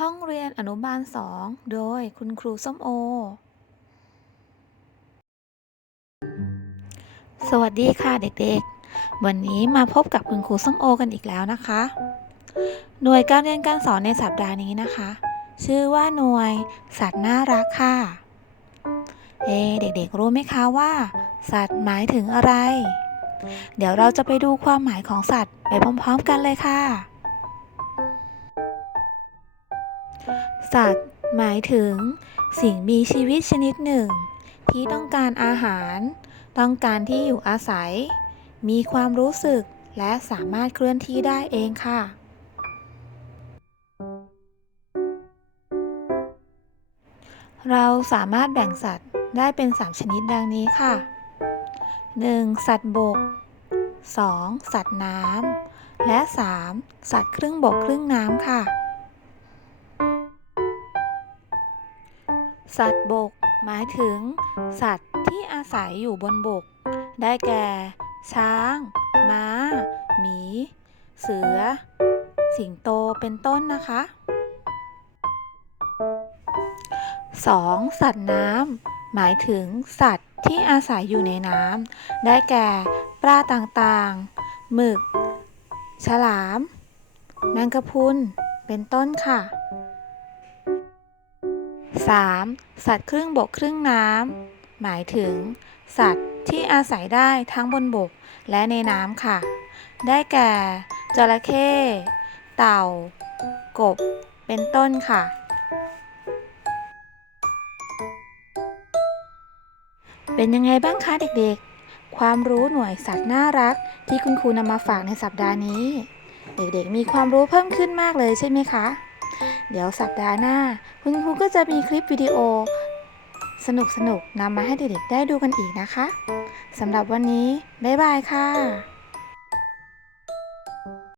ห้องเรียนอนุบาล2โดยคุณครูส้มโอ สวัสดีค่ะเด็กๆ วันนี้มาพบกับคุณครูส้มโอกันอีกแล้วนะคะ หน่วยการเรียนการสอนในสัปดาห์นี้นะคะ ชื่อว่าหน่วยสัตว์น่ารักค่ะ เอะเด็กๆรู้ไหมคะว่า สัตว์หมายถึงอะไร เดี๋ยวเราจะไปดูความหมายของสัตว์ไปพร้อม ๆ กันเลยค่ะ สัตว์ หมายถึง สิ่งมีชีวิตชนิดหนึ่ง ที่ต้องการอาหาร ต้องการที่อยู่อาศัย มีความรู้สึกและสามารถเคลื่อนที่ได้เองค่ะ เราสามารถแบ่งสัตว์ได้เป็น 3 ชนิดดังนี้ค่ะ 1. สัตว์บก 2. สัตว์น้ำและ 3. สัตว์ครึ่งบกครึ่งน้ำค่ะ สัตว์บก หมายถึง สัตว์ที่อาศัยอยู่บนบก ได้แก่ ช้าง ม้า หมี เสือ สิงโตเป็นต้นนะคะ 2. สัตว์น้ำหมายถึง สัตว์ที่อาศัยอยู่ในน้ำได้แก่ ปลาต่างๆ หมึก ฉลาม แมงกะพรุน เป็นต้นค่ะ 3. สัตว์ครึ่งบกครึ่งน้ำ หมายถึง สัตว์ที่อาศัยได้ทั้งบนบกและในน้ำค่ะ ได้แก่ จระเข้ เต่า กบ เป็นต้นค่ะ เป็นยังไงบ้างคะเด็กๆ ความรู้หน่วยสัตว์น่ารักที่คุณครูนำมาฝากในสัปดาห์นี้ เด็กๆ มีความรู้เพิ่มขึ้นมากเลยใช่ไหมคะ เดี๋ยวสัปดาห์หน้า คุณครูก็จะมีคลิปวิดีโอ สนุกๆนำมาให้เด็กๆได้ดูกันอีกนะคะสำหรับวันนี้ บ๊ายบายค่ะ